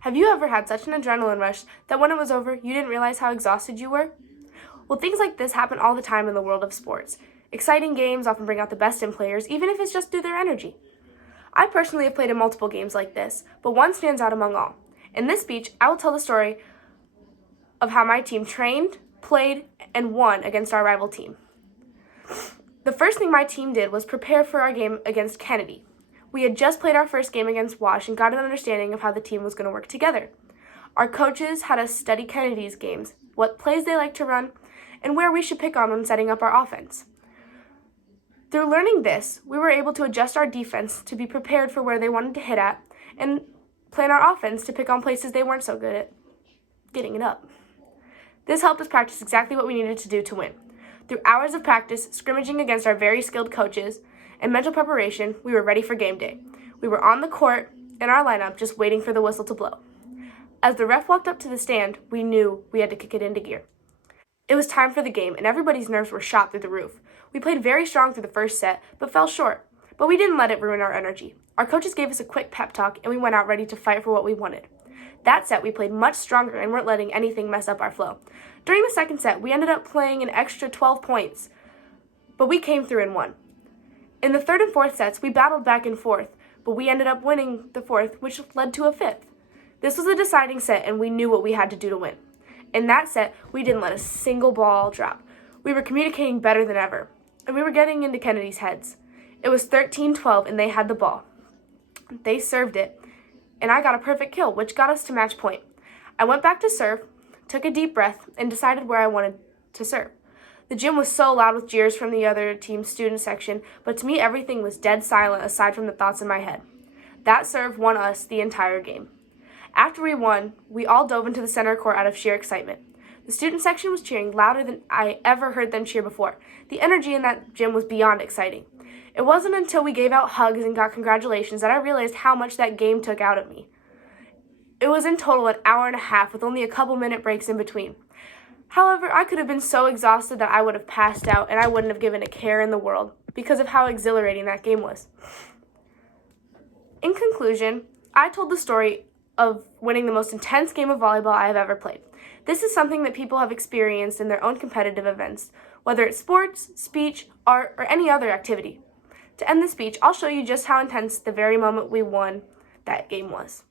Have you ever had such an adrenaline rush that when it was over, you didn't realize how exhausted you were? Well, things like this happen all the time in the world of sports. Exciting games often bring out the best in players, even if it's just through their energy. I personally have played in multiple games like this, but one stands out among all. In this speech, I will tell the story of how my team trained, played, and won against our rival team. The first thing my team did was prepare for our game against Kennedy. We had just played our first game against Wash and got an understanding of how the team was going to work together. Our coaches had us study Kennedy's games, what plays they like to run, and where we should pick on when setting up our offense. Through learning this, we were able to adjust our defense to be prepared for where they wanted to hit at and plan our offense to pick on places they weren't so good at getting it up. This helped us practice exactly what we needed to do to win. Through hours of practice, scrimmaging against our very skilled coaches, and mental preparation, we were ready for game day. We were on the court in our lineup just waiting for the whistle to blow. As the ref walked up to the stand, we knew we had to kick it into gear. It was time for the game, and everybody's nerves were shot through the roof. We played very strong through the first set, but fell short. But we didn't let it ruin our energy. Our coaches gave us a quick pep talk, and we went out ready to fight for what we wanted. That set, we played much stronger and weren't letting anything mess up our flow. During the second set, we ended up playing an extra 12 points, but we came through and won. In the third and fourth sets, we battled back and forth, but we ended up winning the fourth, which led to a fifth. This was a deciding set, and we knew what we had to do to win. In that set, we didn't let a single ball drop. We were communicating better than ever, and we were getting into Kennedy's heads. It was 13-12, and they had the ball. They served it, and I got a perfect kill, which got us to match point. I went back to serve, took a deep breath, and decided where I wanted to serve. The gym was so loud with jeers from the other team's student section, but to me everything was dead silent aside from the thoughts in my head. That serve won us the entire game. After we won, we all dove into the center court out of sheer excitement. The student section was cheering louder than I ever heard them cheer before. The energy in that gym was beyond exciting. It wasn't until we gave out hugs and got congratulations that I realized how much that game took out of me. It was in total an hour and a half with only a couple minute breaks in between. However, I could have been so exhausted that I would have passed out and I wouldn't have given a care in the world because of how exhilarating that game was. In conclusion, I told the story of winning the most intense game of volleyball I have ever played. This is something that people have experienced in their own competitive events, whether it's sports, speech, art, or any other activity. To end the speech, I'll show you just how intense the very moment we won that game was.